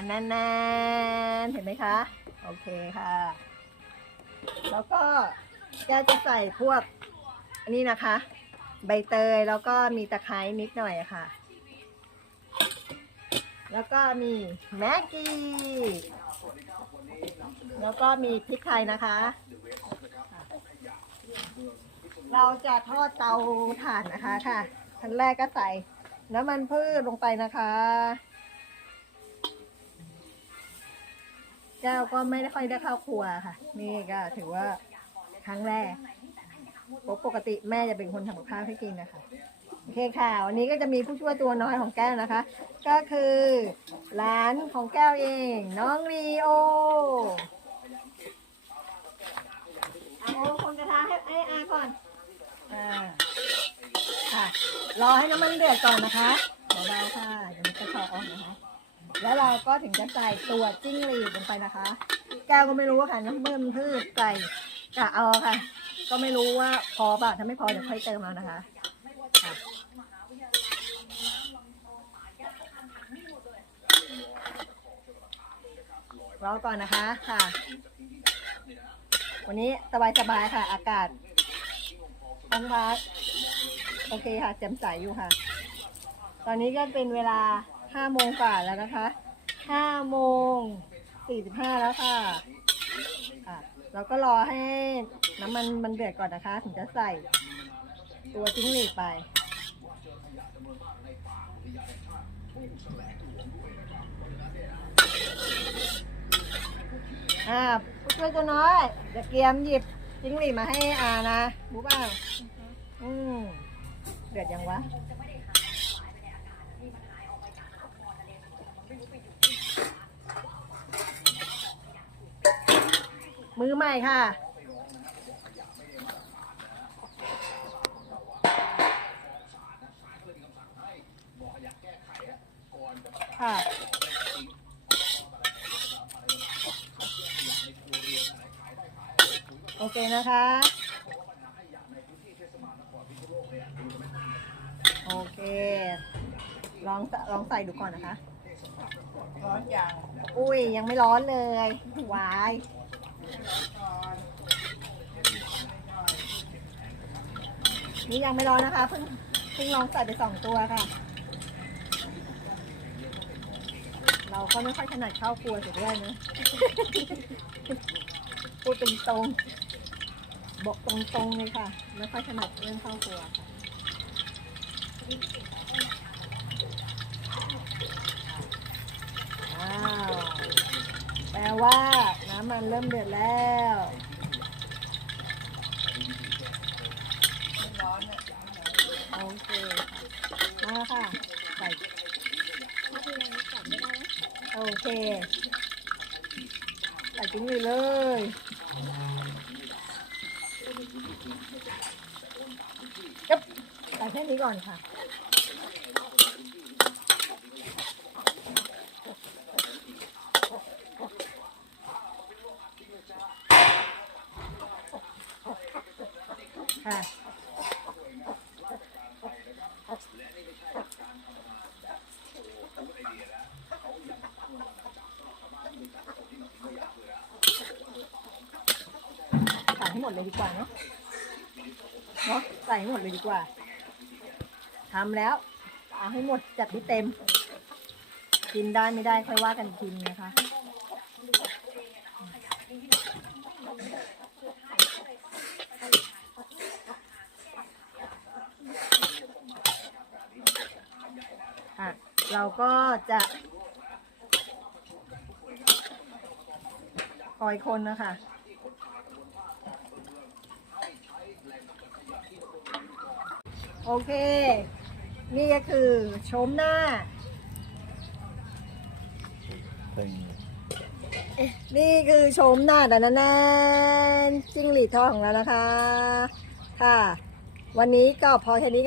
นแน่นๆเห็นไหมคะ โอเคค่ะ แล้วก็แกจะใส่พวกอันนี้นะคะ ใบเตยแล้วก็มีตะไคร้นิดหน่อยค่ะ แล้วก็มีแม็กกี้แล้วก็มีพริกไทยนะคะ เราจะทอดเตาถ่านนะคะค่ะขั้นแรกก็ใส่น้ำมันพืชลงไปนะคะ แก้วก็ไม่ได้ค่อยได้เข้าครัวค่ะ นี่ก็ถือว่าครั้งแรกปกติแม่จะเป็นคนทำกับข้าวให้กินนะคะโอเคค่ะวันนี้ก็จะมีผู้ช่วยตัวน้อยของแก้วนะคะ ก็คือหลานของแก้วเอง น้องลีโออาโอคนกระทะให้ให้อาก่อนอ่าค่ะ รอให้น้ำมันเดือดก่อนนะคะเบาๆค่ะเดี๋ยวมันจะชอออกนะคะ แล้วเราก็ถึงจะใส่ตัวจิ้งหรีดลงไปนะคะ แก้วก็ไม่รู้ว่าค่ะน้ำมันพืชใส่กะเอาค่ะ ก็ไม่รู้ว่าพอเปล่ะถ้าไม่พอเดี๋ยวค่อยเติมเอานะคะรอก่อนนะคะค่ะ วันนี้สบายๆค่ะ อากาศท้องฟ้าโอเคค่ะแจ่มใสอยู่ค่ะ ตอนนี้ก็เป็นเวลา ห้าโมงกว่าแล้วนะคะห้าโมงสี่สิบห้าแล้วค่ะค่ะ เราก็รอให้น้ำมันมันเดือดก่อนนะคะ ถึงจะใส่ ตัวจิ้งหรีดไปอ่าผู้ช่วยตัวน้อยเดี๋ยวเกียมหยิบจิ้งหรีดมาให้อานะรู้เปล่าอืมเดือดยังวะ มือใหม่ค่ะ ค่ะ โอเคนะคะ โอเค ลองลองใส่ดูก่อนนะคะ ร้อนอย่าง อุ้ยยังไม่ร้อนเลยวายก่อ นี่ยังไม่ร้อนนะคะ เพิ่งเพิ่งลองใส่ไปสองตัวค่ะ เราก็ไม่ค่อยถนัดข้าครัวเสียด้วยนะพูดตรงๆบอกตรงๆเลยค่ะ ไม่ค่อยถนัดเรื่องข้าครัวค่ะว้าวแปลว่าน้ำ มันเริ่มเดือดแล้วโอเคมาค่ะใส่โอเคใส่จิ้งหรีดเลยยับใส่แค่นี้ก่อนค่ะ ค่ะ ใส่ให้หมดเลยดีกว่าเนาะเนาะใส่ให้หมดเลยดีกว่าทำแล้ว เอาให้หมดจัดให้เต็ม กินได้ไม่ได้ค่อยว่ากันกทีนึงนะคะ อะ เราก็จะคอยคนนะคะโอเค นี่ก็คือโฉมหน้า นี่คือโฉมหน้าแต่นานๆจิ้งหรีดทอดของเรานะคะ ค่ะ วันนี้ก็พอแค่นี้ก่อน